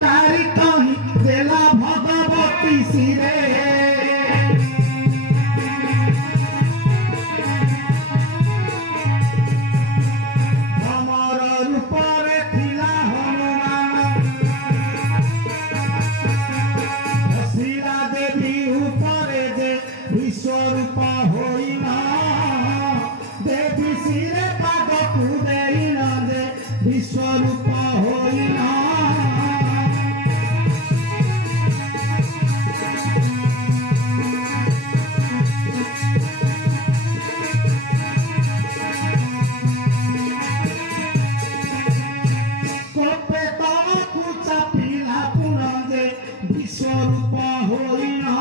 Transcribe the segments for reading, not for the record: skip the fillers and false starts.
तारी कहीं देला भगवती सिरे हमर रूपरे थिला हनुमान सीता देवी उपरे जे विश्वरूप होइना देवी सिरे पाद कुदेइना जे विश्वरूप होइना विश्वरूप होइना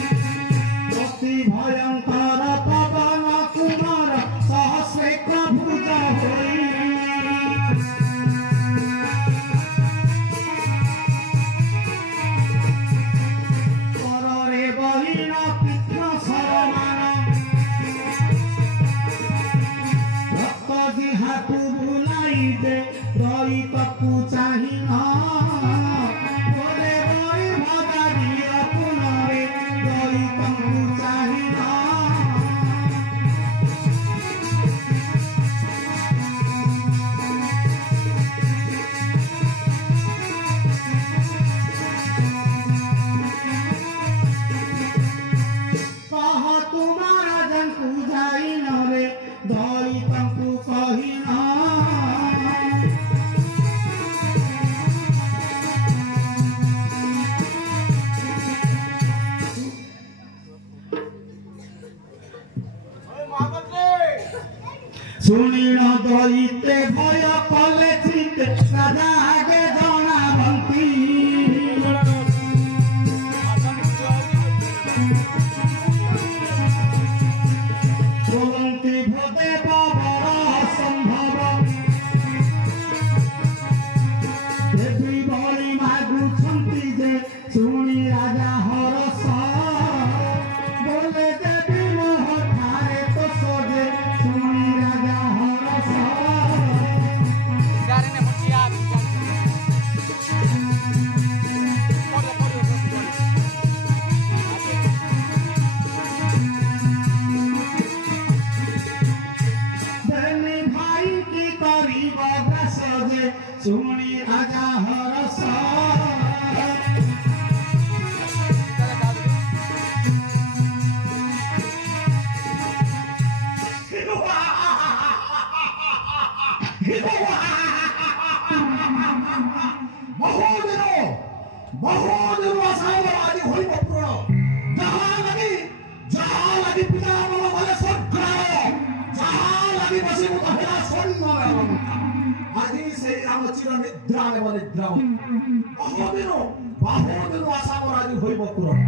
अति भयंकर पवन कुमार सहस्रे भुज होई करे बहिन पितृ शरमान हाथू बुलाई दे दई तकू चाहिना बोले बोई भगारी अपनारे दई तकू चाहिना कह तुम्हारा जन पूजाई नरे दई तकू कहिना सुनीण दईते भय कले चिते राजा आगे जनावंती बोलंती भदेव बड़ संभव देवी बड़ी मागुछंती जे सुनी राजा हरस बोले देवी मोह ठारे तो सोजे सुनी राजा हरस बेनी भाई की करीब सजे सुनी राजा हरस बहुदिन आशावादी होई पूर्ण जहाँ लगी पिता भले स्वर्ग जहाँ लगी बसी मुता स्वर्ग आदि से हम चिर निद्रा में निद्रा बहुदिन आशावादी होई पूर्ण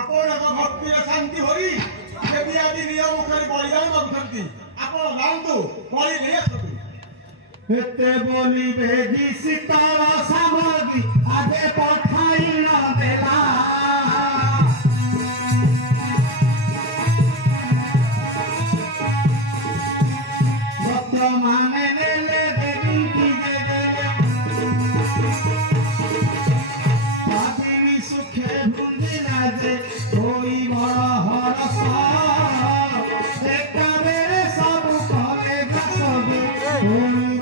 आपण भक्ति शांति होई देवी आदि नियम करी बलिदान करथंती आपण लांतु बलि ले आछथि एते बोली बेगी शीतल सामग्री आगे पठाई न देला भक्त माने ले देवी की दे आदि सुखे भुंजी राजे कोई बड़ हरस एका बेरे सब कले गसबे कोई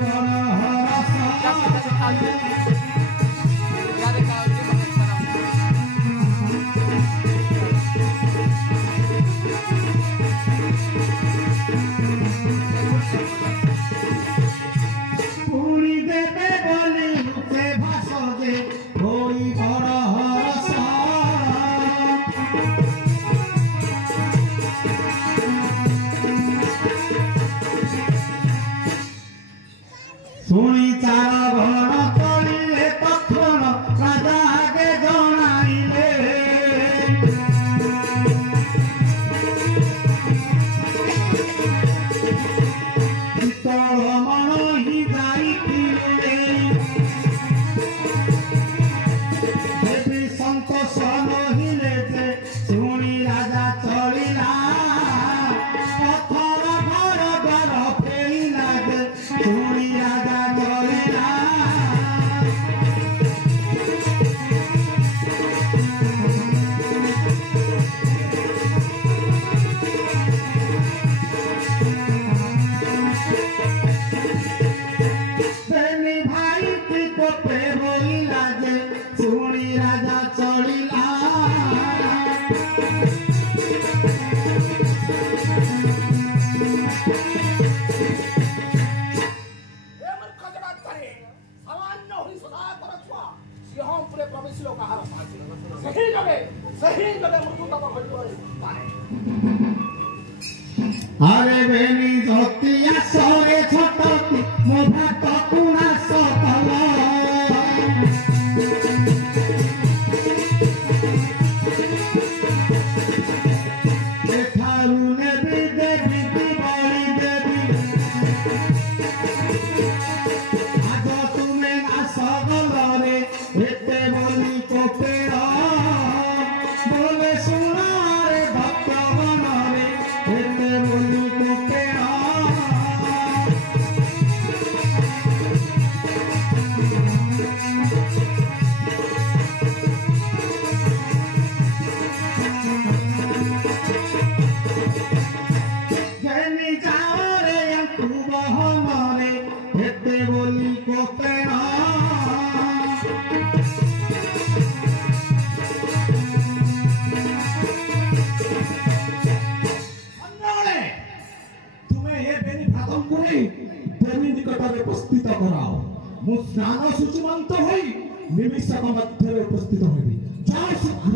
আরে বেনি জতিয়া সরে ছটকি মো ভাত কুনা সকল এঠারু নেবি দেবী বলি দেবী আজ তুমি না সকলরে এতে বলি কোপের বলে শোনারে ভক্তগণরে এতে বলি কোপের জেনি যাওরে আঙ্কু বহমরে এতে বলি কোপের দেবী নিকটরে উপস্থিত করাও মু স্নান সূচিমন্ত হই নিমিষক মধ্যে উপস্থিত হইবি জয় শীঘ্র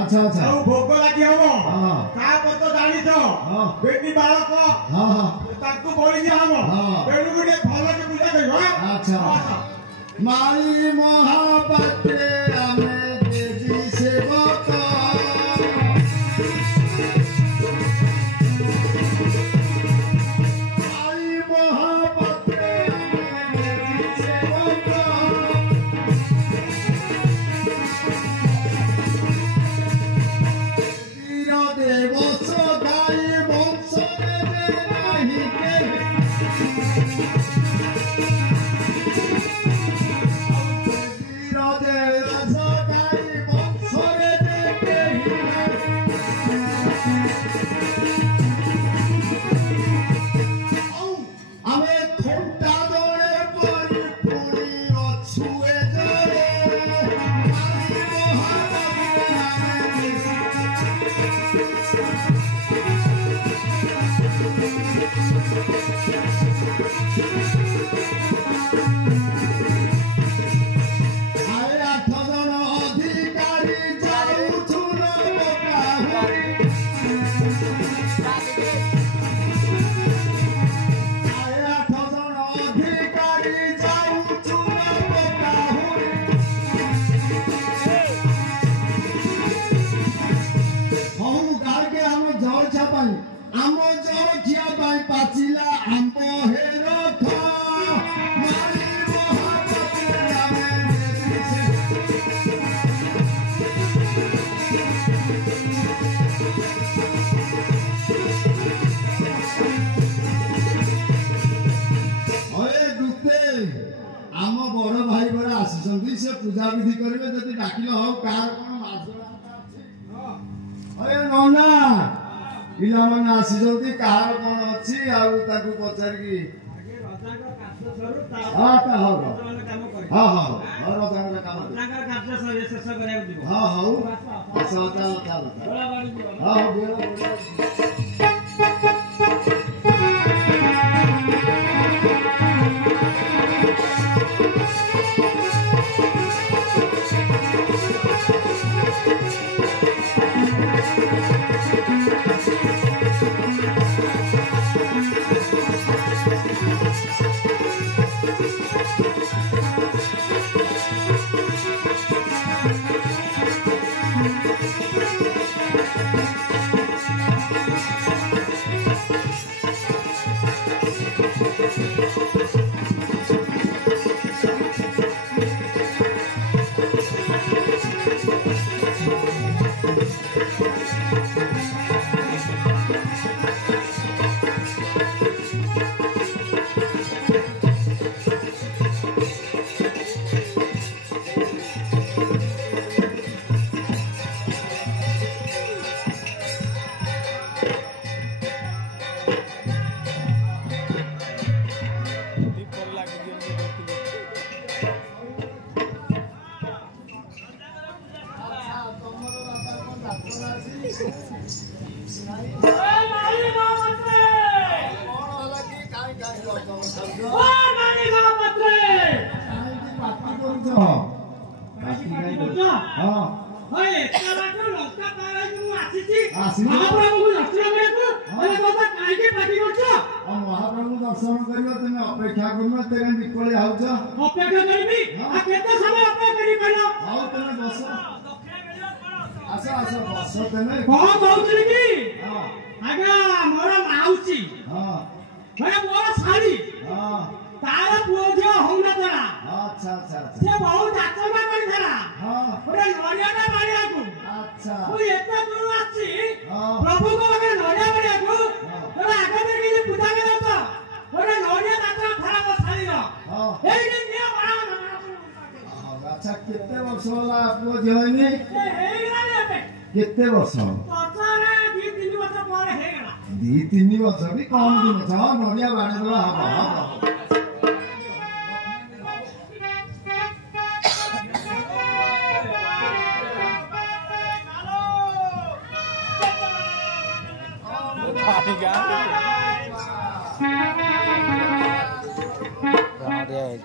अच्छा अच्छा भोग लगी हम का पत जानी छ बेटी बालक ताकू बोली दिया हम बेनु गुटे भलो के पूजा करबा अच्छा माई महापात्रे आमे देवी सेवक माई महापात्रे आमे देवी सेवक पूजा विधि करेंगे जदि डाकिल हो कार कोन माजरा अरे नोना पिला मन आसी जल्दी कार कोन अछि आउ ताकू पचार की आगे राजा का कार्य सरू ता हां ता हो काम करे हां हां और राजा का काम राजा का कार्य सरू शेष करे दिबो हां हां अच्छा चल चल बड़ा बाड़ी दिबो हां बोला हाँ महाप्रभु दर्शन कर अपेक्षा कर विकल अपेक्षा बस आस आस बस तेने कौन कहते कि आज्ञा मोर माउची मोर साड़ी तार पुओ झियो होना तरा अच्छा अच्छा अच्छा से बहुत जाचना कर थरा ओरे नरियाटा मारिया को अच्छा ओ एते दूर आछि प्रभु को लगे नरिया मारिया को तोरा आगे में कि पूजा करे तो ओरे नरिया जात्रा थरा को साड़ी रो एई दिन निया बड़ा अच्छा कितने वर्ष वाला पुओ झियो ने केते वर्ष पचारे 2-3 वर्ष पर हे गला 2-3 वर्ष भी कम दिन छ नरिया बाणे दो हबो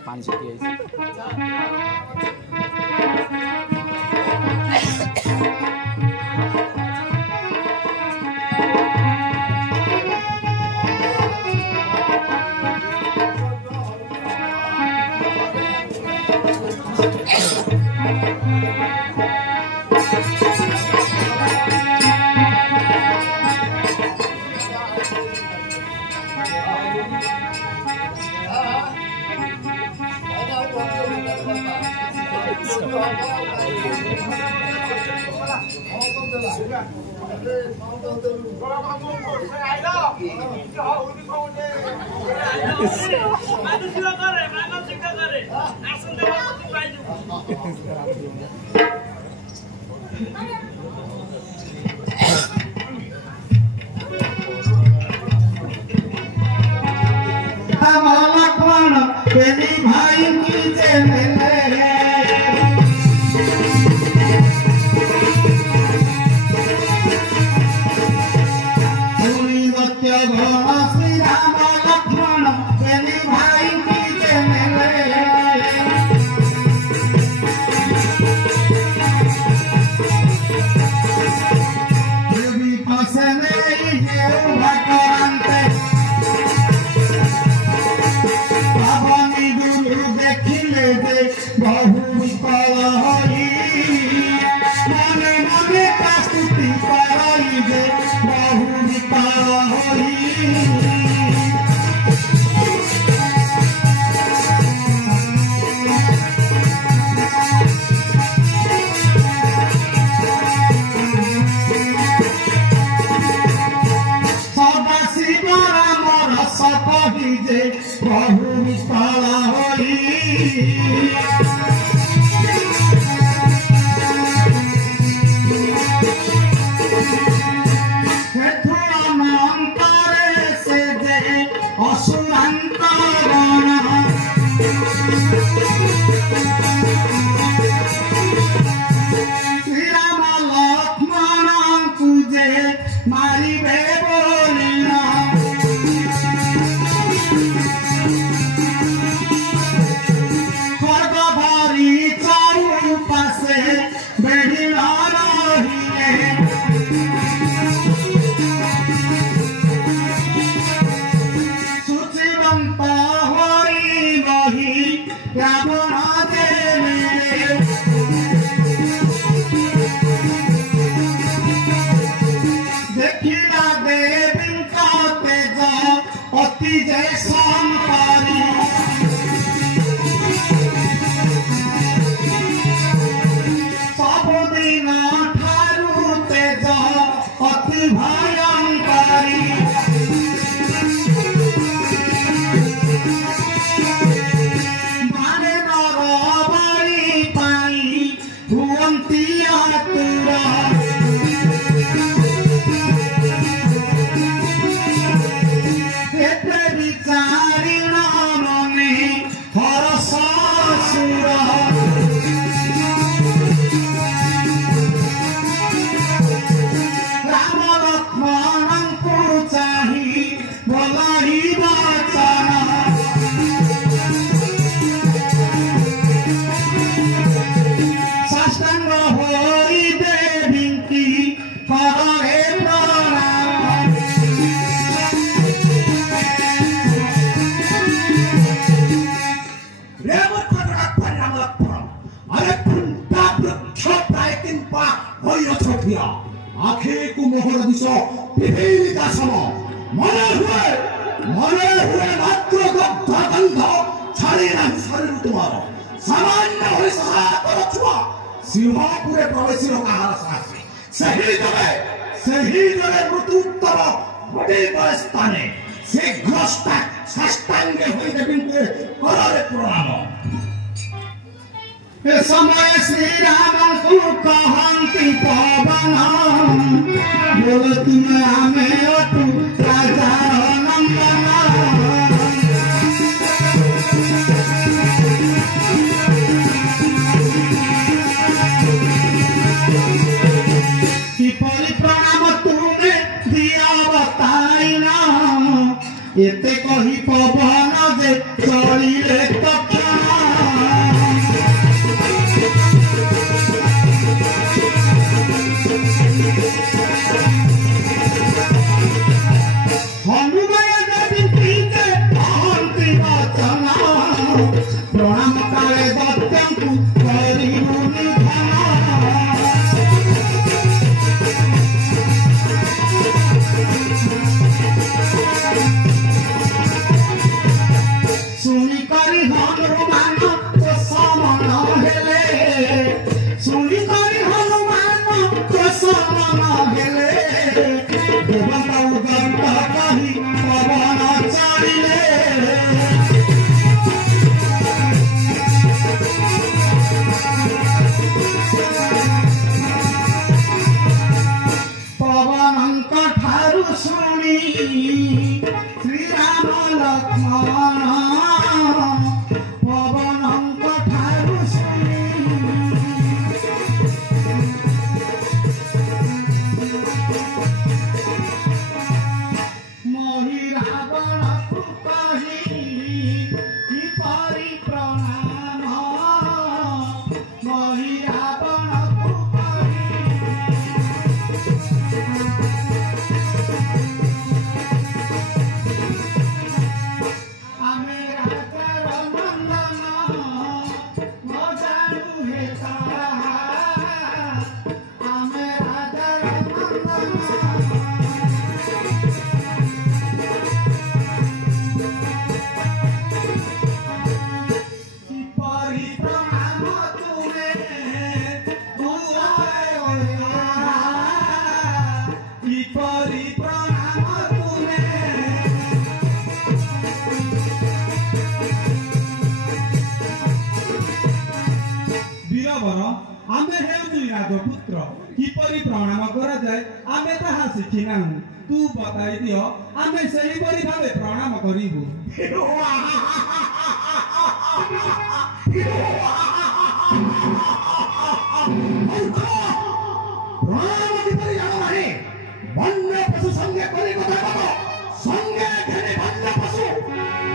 पानी छिटी भाई की श्री राम लक्ष्मण प्रेमी भाई की पसने देखिले बहु विकल हई मने मने प्रस्तुति करई जे बहु विकल हई सदा शिव राम रस कही जे बहु विकल हई मारिबे बोलिना स्वर्ग भारी चारू पासे बेढ़िया रहिए सूचिवंत होई रही रावण दे अरे खुंटा वृक्ष प्राय किन पा होय अथोथिया आखे को मोहर दिस विभिन्नता सम मने हुए मात्र दग्ध गंध छाड़ी नहीं शरीर तुम्हार सामान्य होई सहातर छुआ सिंहपुरे प्रवेशी कहार साहसी सही जगह मृत्युत्तर बड़े बड़े स्थाने शीघ्र साष्टांगे होई देवी को कररे प्रणाम ए समय श्री राम को कहंती पवन बोल तुम आमे अटु राजा नंदन किपरि प्रणाम तुमे दिया बताइना एते कही पवन जे चलिले तक्षण प्रणाम काले दत्तंकु करिबु निधन सुनी करी हनुमान तो समन हेले सुनी करी हनुमान तो समन हेले देवता उदंत कही पवन चढ़िले श्री राम लक्ष्मण पवनंक ठारू सुनी मोहि रावण को कही किपरि प्रणाम मोहि रावण को कही आमे हेउनु पुत्र किपरि प्रणाम करा जाए आमे ताहा शिखिना तू बताई दियो आमे सही परि भावे प्रणाम करिबु प्रणाम किपरि जानो नाही वन्य पशु संगे करि कथा करो संगे घेने वन्य पशु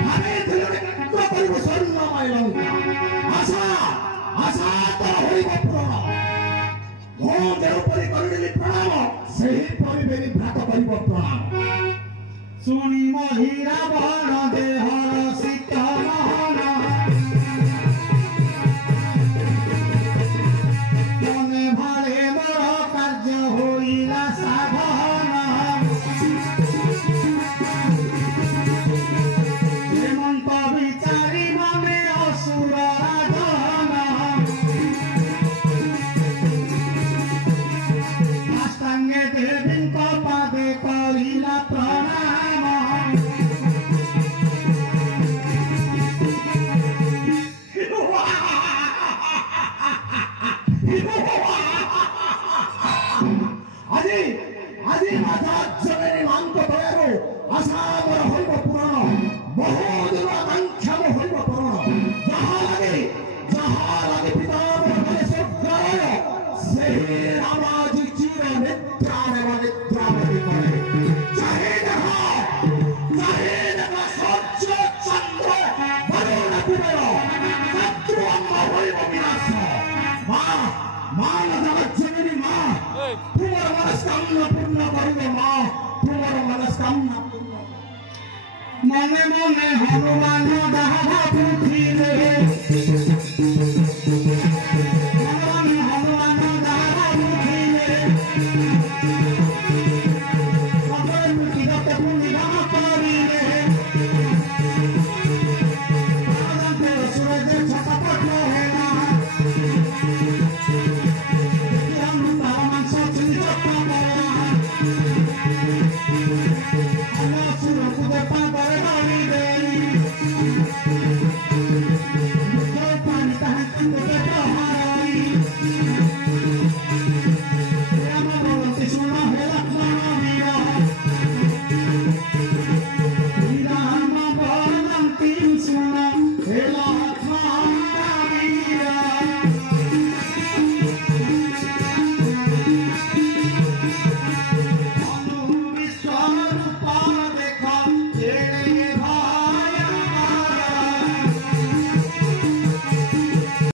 भावे दिलरे कत्र करिबु स्वर्णमय लंका आशा तो होई पूर्ण मो देवपरि करिले प्रणाम सही परि बेनी भ्रात करिबो प्रणाम सुनी मोहि रावण देहर सीत महन मने भाले मोर कार्य होइला साधन हेमंत विचारी मने असुर राधन अष्टांगे देवी को पादे करिला प्रणाम আজি माझा जमेनी मानतो तयारो असा मोर होइबो पूर्ण बहुत आकांक्षा होइबो पूर्ण जहा लागे पिता मोर स्वर्गाय से रामाजी चिर निद्रा में करे चाहे देखा सच्च चंद्र वरुण कुबेर शत्रु अम्म होइबो विनाश मां जगत जननी मां तुम्हार मनस्कामना पूर्ण करिबो मां तुम्हार मनस्कामना पूर्ण मने मने हनुमान दाहा पुथिले